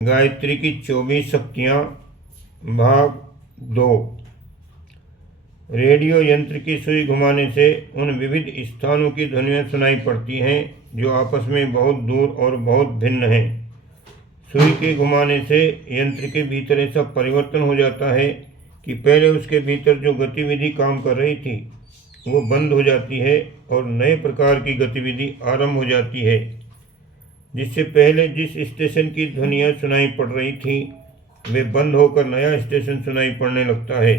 गायत्री की 24 शक्तियाँ भाग 2। रेडियो यंत्र की सुई घुमाने से उन विविध स्थानों की ध्वनियाँ सुनाई पड़ती हैं जो आपस में बहुत दूर और बहुत भिन्न हैं। सुई के घुमाने से यंत्र के भीतर ऐसा परिवर्तन हो जाता है कि पहले उसके भीतर जो गतिविधि काम कर रही थी वो बंद हो जाती है और नए प्रकार की गतिविधि आरंभ हो जाती है। जिससे पहले जिस स्टेशन की ध्वनियाँ सुनाई पड़ रही थीं वे बंद होकर नया स्टेशन सुनाई पड़ने लगता है।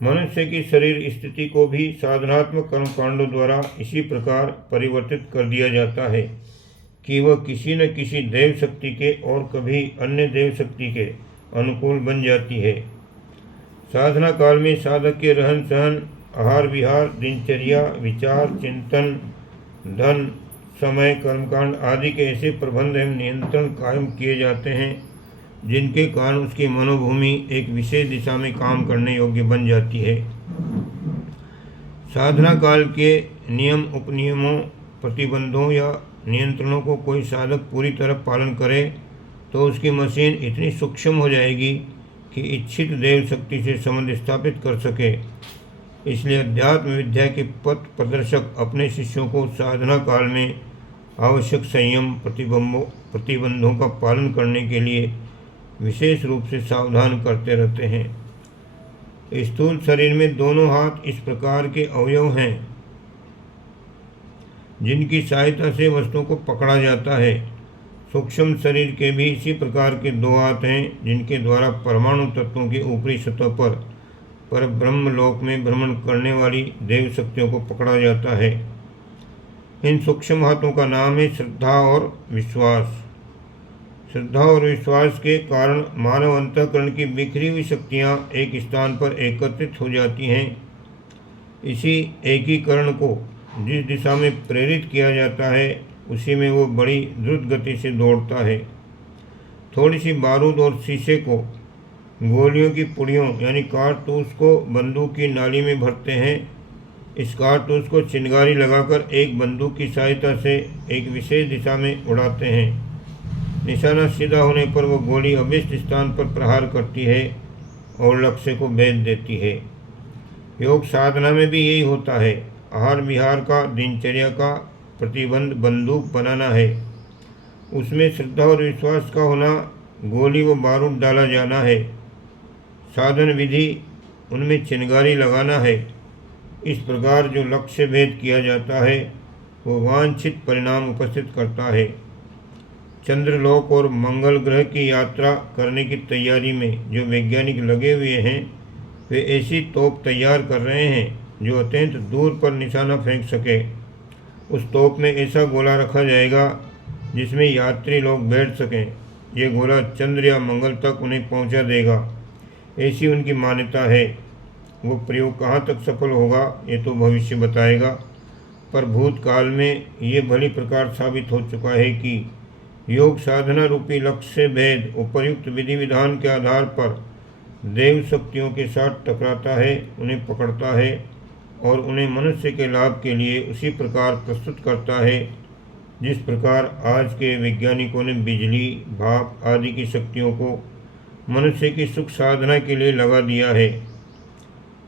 मनुष्य की शरीर स्थिति को भी साधनात्मक कर्मकांडों द्वारा इसी प्रकार परिवर्तित कर दिया जाता है कि वह किसी न किसी देव शक्ति के और कभी अन्य देव शक्ति के अनुकूल बन जाती है। साधना काल में साधक के रहन सहन, आहार विहार, दिनचर्या, विचार, चिंतन, धन, समय, कर्मकांड आदि के ऐसे प्रबंध एवं नियंत्रण कायम किए जाते हैं जिनके कारण उसकी मनोभूमि एक विशेष दिशा में काम करने योग्य बन जाती है। साधना काल के नियम, उपनियमों, प्रतिबंधों या नियंत्रणों को कोई साधक पूरी तरह पालन करे तो उसकी मशीन इतनी सूक्ष्म हो जाएगी कि इच्छित देव शक्ति से संबंध स्थापित कर सके। इसलिए अध्यात्म विद्या के पथ प्रदर्शक अपने शिष्यों को साधना काल में आवश्यक संयम, प्रतिबंधों का पालन करने के लिए विशेष रूप से सावधान करते रहते हैं। स्थूल शरीर में दोनों हाथ इस प्रकार के अवयव हैं जिनकी सहायता से वस्तुओं को पकड़ा जाता है। सूक्ष्म शरीर के भी इसी प्रकार के दो हाथ हैं जिनके द्वारा परमाणु तत्वों की ऊपरी सतह पर ब्रह्म लोक में भ्रमण करने वाली देव शक्तियों को पकड़ा जाता है। इन सूक्ष्म हाथों का नाम है श्रद्धा और विश्वास। श्रद्धा और विश्वास के कारण मानव अंतःकरण की बिखरी हुई शक्तियाँ एक स्थान पर एकत्रित हो जाती हैं। इसी एकीकरण को जिस दिशा में प्रेरित किया जाता है उसी में वो बड़ी द्रुत गति से दौड़ता है। थोड़ी सी बारूद और शीशे को गोलियों की पुड़ियों यानी कारतूस को बंदूक की नाली में भरते हैं। इस कारतूस को चिंगारी लगाकर एक बंदूक की सहायता से एक विशेष दिशा में उड़ाते हैं। निशाना सीधा होने पर वह गोली अभिष्ट स्थान पर प्रहार करती है और लक्ष्य को भेद देती है। योग साधना में भी यही होता है। आहार विहार का, दिनचर्या का प्रतिबंध बंदूक बनाना है। उसमें श्रद्धा और विश्वास का होना, गोली व बारूद डाला जाना है। साधन विधि उनमें चिंगारी लगाना है। इस प्रकार जो लक्ष्य भेद किया जाता है वो वांछित परिणाम उपस्थित करता है। चंद्रलोक और मंगल ग्रह की यात्रा करने की तैयारी में जो वैज्ञानिक लगे हुए हैं वे ऐसी तोप तैयार कर रहे हैं जो अत्यंत दूर पर निशाना फेंक सके। उस तोप में ऐसा गोला रखा जाएगा जिसमें यात्री लोग बैठ सकें। ये गोला चंद्र या मंगल तक उन्हें पहुंचा देगा, ऐसी उनकी मान्यता है। वो प्रयोग कहाँ तक सफल होगा ये तो भविष्य बताएगा, पर भूतकाल में ये भली प्रकार साबित हो चुका है कि योग साधना रूपी लक्ष्य से भेद उपयुक्त विधि विधान के आधार पर देव शक्तियों के साथ टकराता है, उन्हें पकड़ता है और उन्हें मनुष्य के लाभ के लिए उसी प्रकार प्रस्तुत करता है जिस प्रकार आज के वैज्ञानिकों ने बिजली, भाप आदि की शक्तियों को मनुष्य की सुख साधना के लिए लगा दिया है।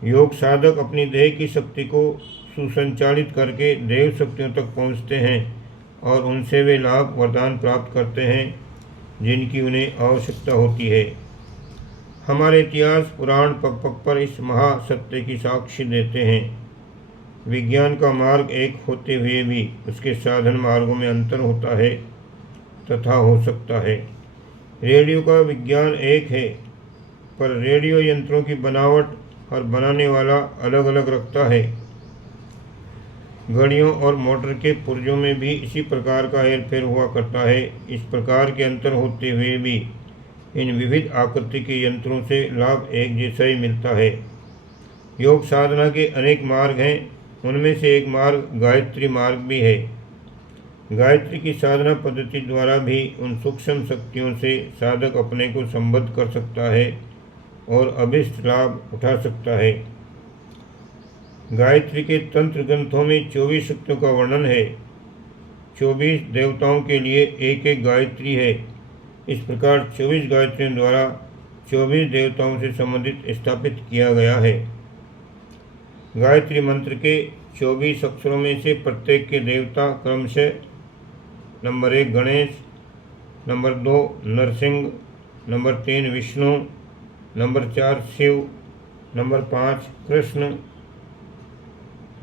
योग साधक अपनी देह की शक्ति को सुसंचालित करके देव शक्तियों तक पहुँचते हैं और उनसे वे लाभ वरदान प्राप्त करते हैं जिनकी उन्हें आवश्यकता होती है। हमारे इतिहास पुराण पग पग पर इस महासत्य की साक्षी देते हैं। विज्ञान का मार्ग एक होते हुए भी उसके साधन मार्गों में अंतर होता है तथा हो सकता है। रेडियो का विज्ञान एक है, पर रेडियो यंत्रों की बनावट हर बनाने वाला अलग अलग रखता है। घड़ियों और मोटर के पुर्जों में भी इसी प्रकार का हेरफेर हुआ करता है। इस प्रकार के अंतर होते हुए भी इन विविध आकृति के यंत्रों से लाभ एक जैसा ही मिलता है। योग साधना के अनेक मार्ग हैं, उनमें से एक मार्ग गायत्री मार्ग भी है। गायत्री की साधना पद्धति द्वारा भी उन सूक्ष्म शक्तियों से साधक अपने को संबद्ध कर सकता है और अभिष्ट लाभ उठा सकता है। गायत्री के तंत्र ग्रंथों में 24 शक्तियों का वर्णन है। 24 देवताओं के लिए एक एक गायत्री है। इस प्रकार 24 गायत्रियों द्वारा 24 देवताओं से संबंधित स्थापित किया गया है। गायत्री मंत्र के 24 अक्षरों में से प्रत्येक के देवता क्रमशः number 1 Ganesh, number 2 Narasimha, number 3 Vishnu, number 4 Shiva, number 5 Krishna,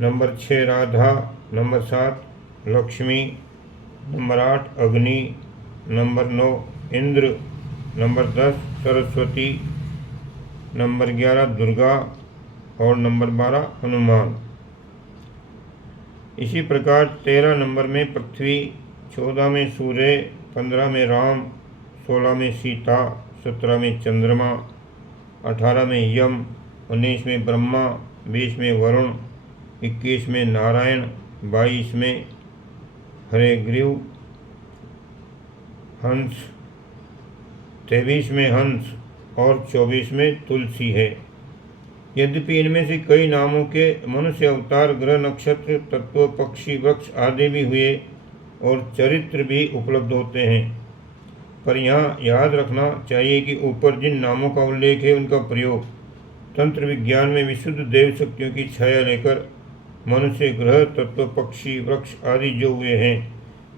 number 6 Radha, number 7 Lakshmi, number 8 Agni, number 9 Indra, number 10 Saraswati, number 11 Durga और नंबर 12 हनुमान। इसी प्रकार 13 नंबर में पृथ्वी, 14 में सूर्य, 15 में राम, 16 में सीता, 17 में चंद्रमा, 18 में यम, 19 में ब्रह्मा, 20 में वरुण, 21 में नारायण, 22 में हयग्रीव हंस, 23 में हंस और 24 में तुलसी है। यद्यपि इनमें से कई नामों के मनुष्य अवतार, ग्रह, नक्षत्र, तत्व, पक्षी, वृक्ष आदि भी हुए और चरित्र भी उपलब्ध होते हैं, पर यहाँ याद रखना चाहिए कि ऊपर जिन नामों का उल्लेख है उनका प्रयोग तंत्र विज्ञान में विशुद्ध देव शक्तियों की छाया लेकर मनुष्य, ग्रह, तत्व, पक्षी, वृक्ष आदि जो हुए हैं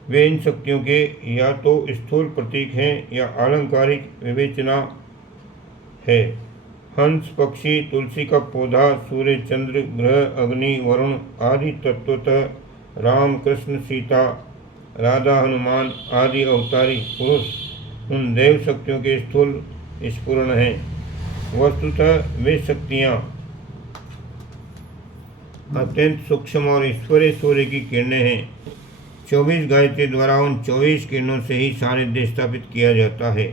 वे इन शक्तियों के या तो स्थूल प्रतीक हैं या आलंकारिक विवेचना है। हंस, पक्षी, तुलसी का पौधा, सूर्य, चंद्र, ग्रह, अग्नि, वरुण आदि तत्वतः राम, कृष्ण, सीता, राधा, हनुमान आदि अवतारी पुरुष उन देव शक्तियों के स्थूल स्फुरण हैं। वस्तुतः वे शक्तियाँ अत्यंत सूक्ष्म और ईश्वरीय सूर्य की किरणें हैं। 24 गायत्री द्वारा उन 24 किरणों से ही सानिध्य स्थापित किया जाता है।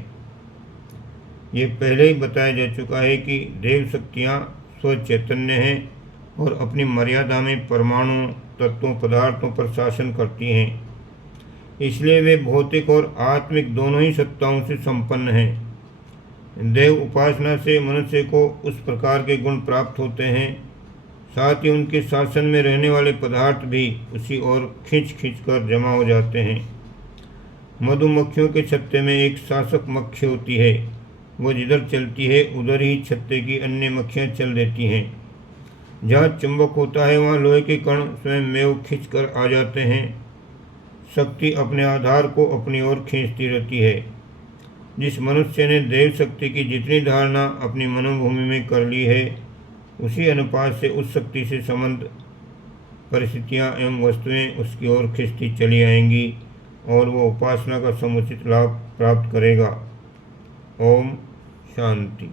ये पहले ही बताया जा चुका है कि देव शक्तियाँ स्वचैतन्य हैं और अपनी मर्यादा में परमाणु तत्वों, पदार्थों पर शासन करती हैं, इसलिए वे भौतिक और आत्मिक दोनों ही सत्ताओं से संपन्न हैं। देव उपासना से मनुष्य को उस प्रकार के गुण प्राप्त होते हैं, साथ ही उनके शासन में रहने वाले पदार्थ भी उसी ओर खींच कर जमा हो जाते हैं। मधुमक्खियों के छत्ते में एक शासक मक्खी होती है, वो जिधर चलती है उधर ही छत्ते की अन्य मक्खियाँ चल देती हैं। जहाँ चुंबक होता है वहाँ लोहे के कण स्वयं मेव खींच कर आ जाते हैं। शक्ति अपने आधार को अपनी ओर खींचती रहती है। जिस मनुष्य ने देव शक्ति की जितनी धारणा अपनी मनोभूमि में कर ली है, उसी अनुपात से उस शक्ति से संबंध परिस्थितियाँ एवं वस्तुएं उसकी ओर खींचती चली आएंगी और वो उपासना का समुचित लाभ प्राप्त करेगा। ओम शांति।